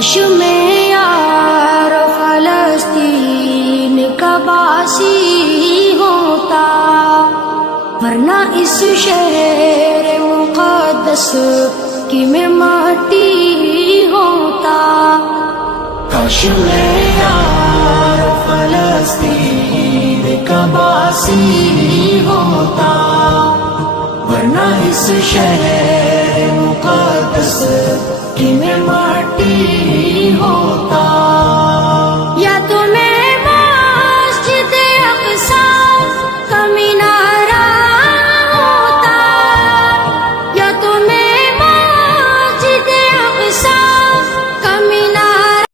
काश में यार फलस्तीन का बासी होता, वरना इस शहर मुक़द्दस की मैं माटी होता। काश में यार फलस्तीन का बासी होता, वरना इस शहर मुक़द्दस की मैं माटी होता।